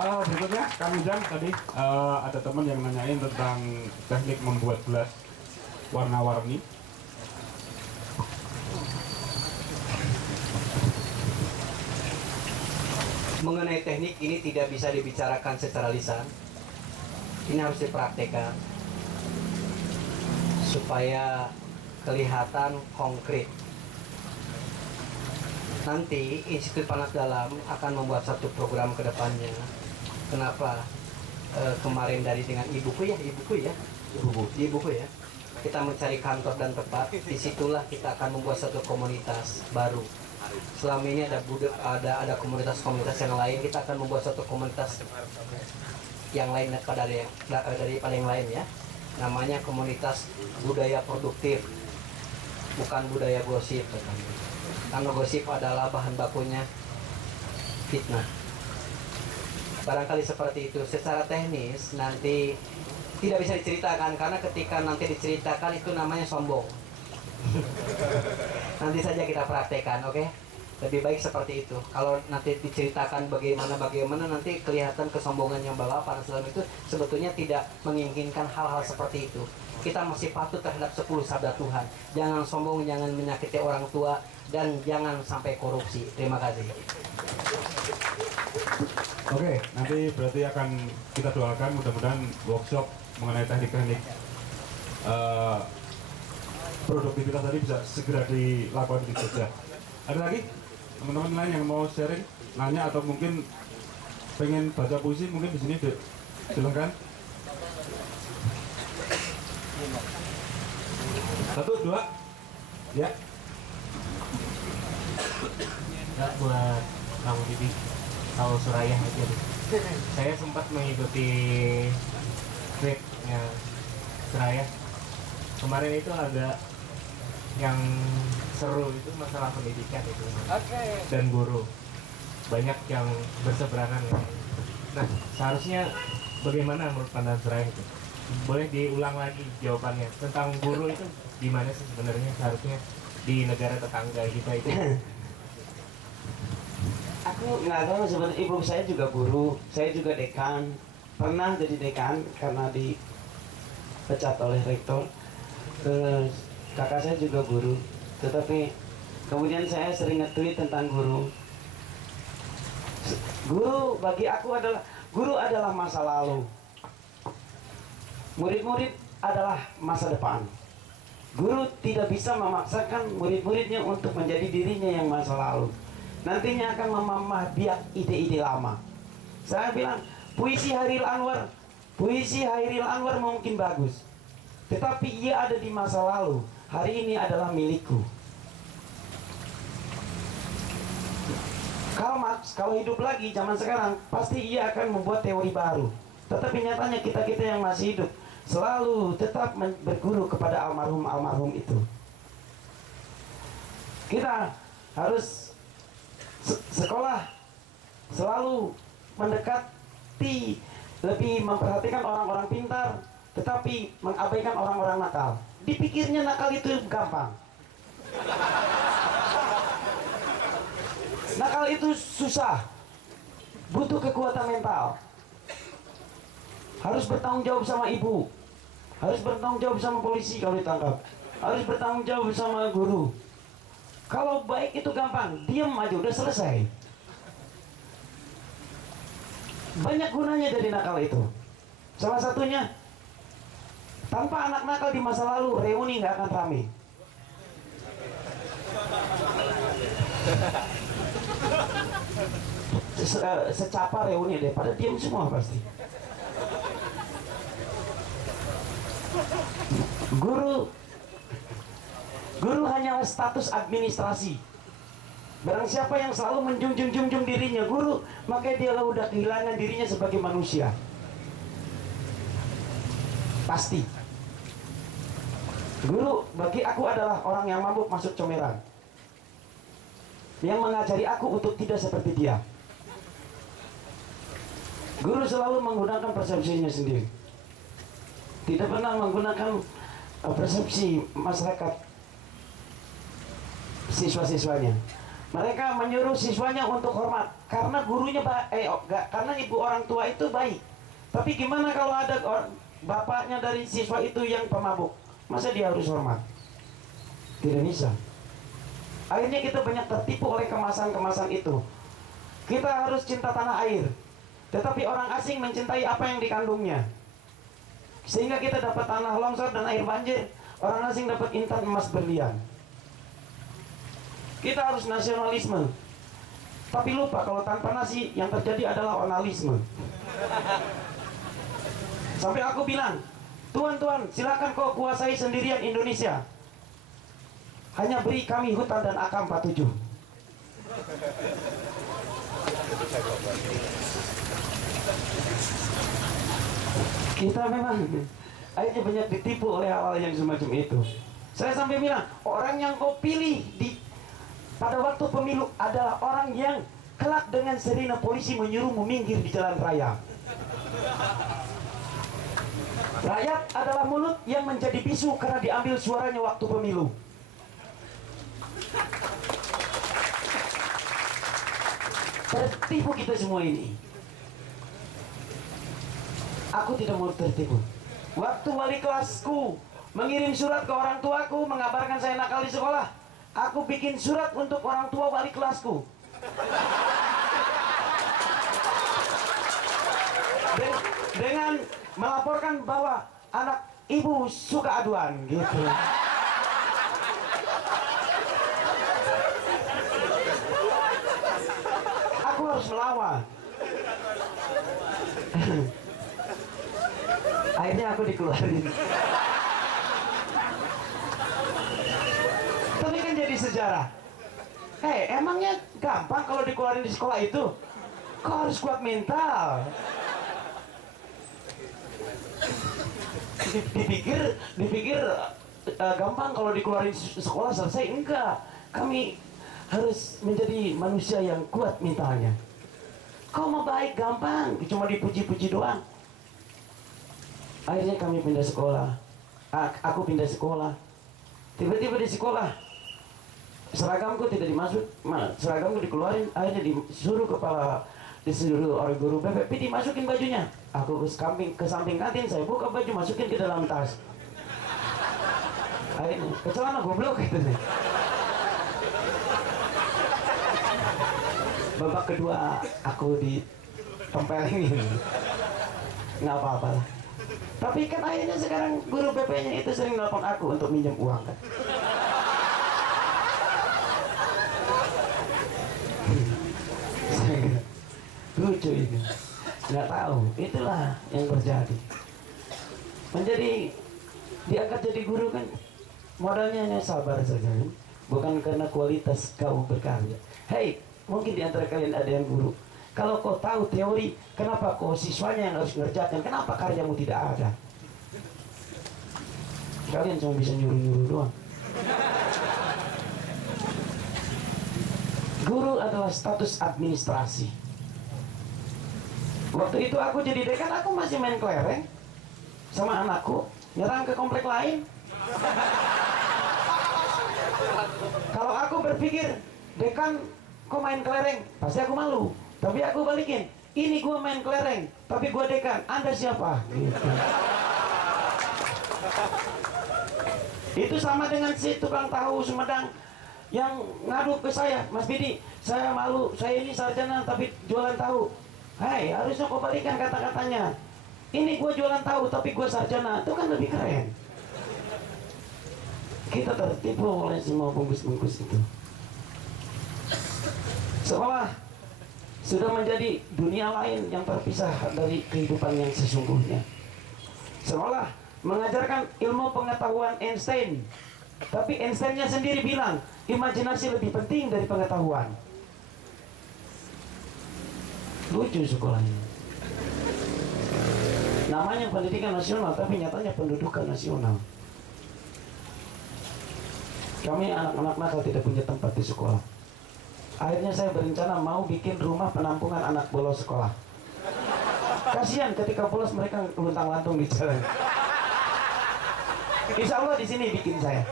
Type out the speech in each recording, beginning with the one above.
Berikutnya Kang Ujang tadi ada teman yang nanyain tentang teknik membuat gelas warna-warni. Mengenai teknik ini tidak bisa dibicarakan secara lisan. Ini harus dipraktekkan supaya kelihatan konkret. Nanti Institut Panas Dalam akan membuat satu program ke depannya. Kenapa? Kemarin dari dengan ibuku ya, ibuku ya. Kita mencari kantor dan tempat. Disitulah kita akan membuat satu komunitas baru. Selama ini ada komunitas-komunitas yang lain. Kita akan membuat satu komunitas yang lain daripada yang lain ya. Namanya komunitas budaya produktif, bukan budaya gosip. Karena gosip adalah bahan bakunya fitnah. Barangkali seperti itu. Secara teknis nanti tidak bisa diceritakan, karena ketika nanti diceritakan itu namanya sombong. Nanti saja kita praktekkan, oke? Lebih baik seperti itu. Kalau nanti diceritakan bagaimana nanti kelihatan kesombongan yang balapan. Dalam itu sebetulnya tidak menginginkan hal-hal seperti itu. Kita masih patuh terhadap 10 sabda Tuhan. Jangan sombong, jangan menyakiti orang tua, dan jangan sampai korupsi. Terima kasih. Oke, nanti berarti akan kita doakan mudah-mudahan workshop mengenai teknik-teknik produktivitas tadi bisa segera dilakukan di Jogja. Ada lagi teman-teman lain yang mau sharing, nanya atau mungkin pengen baca puisi mungkin di sini deh. Silakan. 1, 2, ya. Enggak, buat kamu Bibi atau Suraya aja deh. Saya sempat mengikuti tripnya Suraya. Kemarin itu ada yang seru itu masalah pendidikan itu. Dan guru. Banyak yang berseberangan ya. Nah, seharusnya bagaimana menurut pandangan Suraya itu? Boleh diulang lagi jawabannya tentang guru itu gimana sih sebenarnya seharusnya di negara tetangga kita itu? Aku nggak tahu, sebenarnya ibu saya juga guru, saya juga dekan, pernah jadi dekan karena dipecat oleh rektor. Kakak saya juga guru, tetapi kemudian saya sering nge-tweet tentang guru. Guru adalah masa lalu. Murid-murid adalah masa depan. Guru tidak bisa memaksakan murid-muridnya untuk menjadi dirinya yang masa lalu. Nantinya akan memamah biak ide-ide lama. Saya bilang, puisi Hairil Anwar mungkin bagus, tetapi ia ada di masa lalu. Hari ini adalah milikku. Karl Marx kalau hidup lagi zaman sekarang pasti ia akan membuat teori baru. Tetapi nyatanya kita-kita yang masih hidup selalu tetap berguru kepada almarhum itu. Kita harus sekolah selalu mendekati, lebih memperhatikan orang-orang pintar, tetapi mengabaikan orang-orang nakal. Dipikirnya nakal itu gampang. Nakal itu susah, butuh kekuatan mental. Harus bertanggung jawab sama ibu, harus bertanggung jawab sama polisi kalau ditangkap, harus bertanggung jawab sama guru. Kalau baik itu gampang, diam aja udah selesai. Banyak gunanya dari nakal itu. Salah satunya, tanpa anak nakal di masa lalu, reuni nggak akan rame. Secapa reuni daripada diam semua pasti. Guru hanyalah status administrasi. Barang siapa yang selalu menjunjung dirinya guru, maka dia udah kehilangan dirinya sebagai manusia. Pasti. Guru bagi aku adalah orang yang mabuk masuk comberan, yang mengajari aku untuk tidak seperti dia. Guru selalu menggunakan persepsinya sendiri, tidak pernah menggunakan persepsi masyarakat siswa-siswanya. Mereka menyuruh siswanya untuk hormat karena gurunya karena ibu orang tua itu baik. Tapi gimana kalau ada bapaknya dari siswa itu yang pemabuk? Masa dia harus hormat? Tidak bisa. Akhirnya kita banyak tertipu oleh kemasan-kemasan itu. Kita harus cinta tanah air, tetapi orang asing mencintai apa yang dikandungnya. Sehingga kita dapat tanah longsor dan air banjir, orang asing dapat intan emas berlian. Kita harus nasionalisme, tapi lupa kalau tanpa nasi yang terjadi adalah onalisme. Sampai aku bilang, Tuan, silakan kau kuasai sendirian Indonesia. Hanya beri kami hutan dan AK-47. Kita memang akhirnya banyak ditipu oleh hal-hal yang semacam itu. Saya sampai bilang, orang yang kau pilih pada waktu pemilu adalah orang yang kelak dengan sirine polisi menyuruhmu minggir di jalan raya. Rakyat adalah mulut yang menjadi bisu karena diambil suaranya waktu pemilu. Tertipu kita semua ini. Aku tidak mau tertipu. Waktu wali kelasku mengirim surat ke orang tuaku mengabarkan saya nakal di sekolah, aku bikin surat untuk orang tua wali kelasku. Dengan melaporkan bahwa anak ibu suka aduan gitu. Aku harus melawan. Akhirnya aku dikeluarin. Tapi kan jadi sejarah. Emangnya gampang kalau dikeluarin di sekolah itu? Kau harus kuat mental. Dipikir gampang kalau dikeluarin sekolah selesai. Enggak. Kami harus menjadi manusia yang kuat mentalnya. Kau mau baik gampang, cuma dipuji-puji doang. Akhirnya kami pindah sekolah. Aku pindah sekolah. Tiba-tiba di sekolah seragamku tidak dimasuk, seragamku dikeluarin. Akhirnya disuruh oleh guru BPP dimasukin bajunya. Aku ke samping kantin, saya buka baju, masukin ke dalam tas. Akhirnya ke celana goblok gitu nih. Babak kedua aku ditempelin. Nggak apa-apa lah. Tapi kan akhirnya sekarang guru BP-nya itu sering nelpon aku untuk minjem uang kan. Lucu ini. Nggak tahu. Itulah yang terjadi. Menjadi diangkat jadi guru kan modalnya hanya sabar saja kan? Bukan karena kualitas kau berkarya. Hei, mungkin di antara kalian ada yang guru. Kalau kau tahu teori, kenapa kau siswanya yang harus ngerjakan? Kenapa karyamu tidak ada? Kalian cuma bisa nyuruh-nyuruh doang. Guru adalah status administrasi. Waktu itu aku jadi dekan, aku masih main kelereng sama anakku, nyerang ke komplek lain. Kalau aku berpikir, dekan kok main kelereng, pasti aku malu. Tapi aku balikin, ini gua main kelereng, tapi gua dekan, Anda siapa? Gitu. Itu sama dengan si tukang tahu Sumedang yang ngadu ke saya, Mas Bidi, saya malu, saya ini sarjana tapi jualan tahu. Hai, harusnya kau balikan kata-katanya. Ini gua jualan tahu tapi gua sarjana, itu kan lebih keren. Kita tertipu oleh semua bungkus-bungkus itu. Seolah sudah menjadi dunia lain yang terpisah dari kehidupan yang sesungguhnya. Seolah mengajarkan ilmu pengetahuan Einstein, tapi Einsteinnya sendiri bilang imajinasi lebih penting dari pengetahuan. Lucu sekolahnya. Namanya pendidikan nasional, tapi nyatanya pendudukan nasional. Kami anak-anak nakal tidak punya tempat di sekolah. Akhirnya saya berencana mau bikin rumah penampungan anak bolos sekolah. Kasihan ketika bolos mereka luntang-lantung di jalan. Insya Allah di sini bikin saya.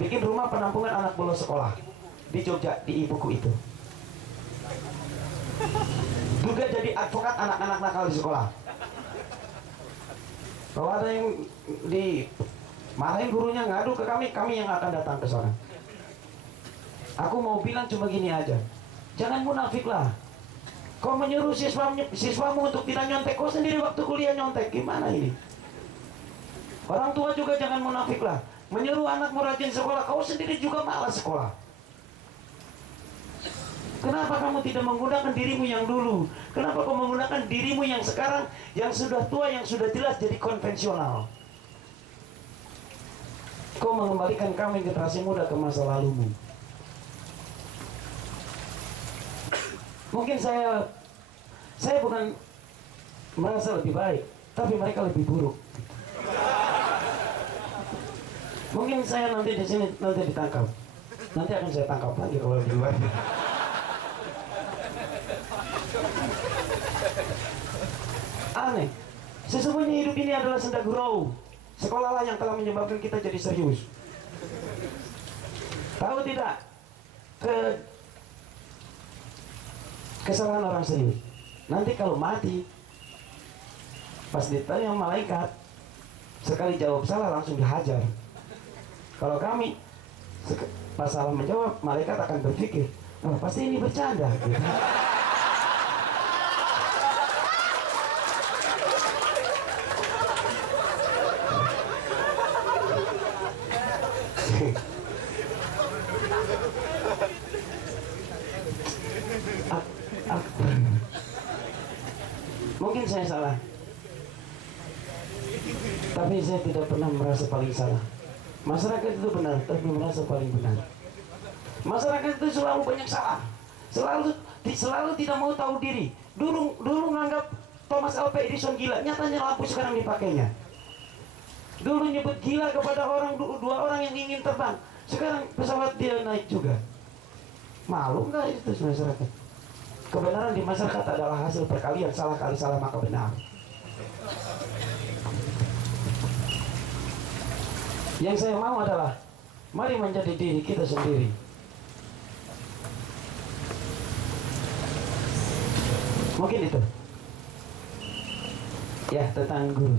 Bikin rumah penampungan anak bolos sekolah di Jogja, di ibuku itu. juga jadi advokat anak-anak nakal di sekolah. Kalau ada yang dimarahin gurunya, ngadu ke kami, kami yang akan datang ke sana. Aku mau bilang cuma gini aja, jangan munafik lah. Kau menyuruh siswamu untuk tidak nyontek, kau sendiri waktu kuliah nyontek, gimana ini? Orang tua juga jangan munafik lah. Menyuruh anakmu rajin sekolah, kau sendiri juga malas sekolah. Kenapa kamu tidak menggunakan dirimu yang dulu? Kenapa kau menggunakan dirimu yang sekarang, yang sudah tua, yang sudah jelas jadi konvensional? Kau mengembalikan kami generasi muda ke masa lalumu. Mungkin saya bukan merasa lebih baik, tapi mereka lebih buruk. Mungkin saya nanti di sini nanti ditangkap. Nanti akan saya tangkap lagi kalau di luar. Aneh. Sesungguhnya hidup ini adalah senda gurau. Sekolahlah yang telah menyebabkan kita jadi serius. Tahu tidak? Kesalahan orang serius. Nanti kalau mati, pas ditanya malaikat, sekali jawab salah langsung dihajar. Kalau kami pas salah menjawab, malaikat akan berpikir, wah pasti ini bercanda. Gitu. Mungkin saya salah, tapi saya tidak pernah merasa paling salah. Masyarakat itu benar, tapi merasa paling benar. Masyarakat itu selalu banyak salah, selalu tidak mau tahu diri. Dulu nganggap Thomas Alva Edison gila, nyatanya lampu sekarang dipakainya. Dulu nyebut gila kepada dua orang yang ingin terbang, sekarang pesawat dia naik juga. Malu nggak itu masyarakat? Kebenaran di masyarakat adalah hasil perkalian, salah kali salah maka benar. Yang saya mau adalah mari menjadi diri kita sendiri. Mungkin itu. Ya, tentang guru.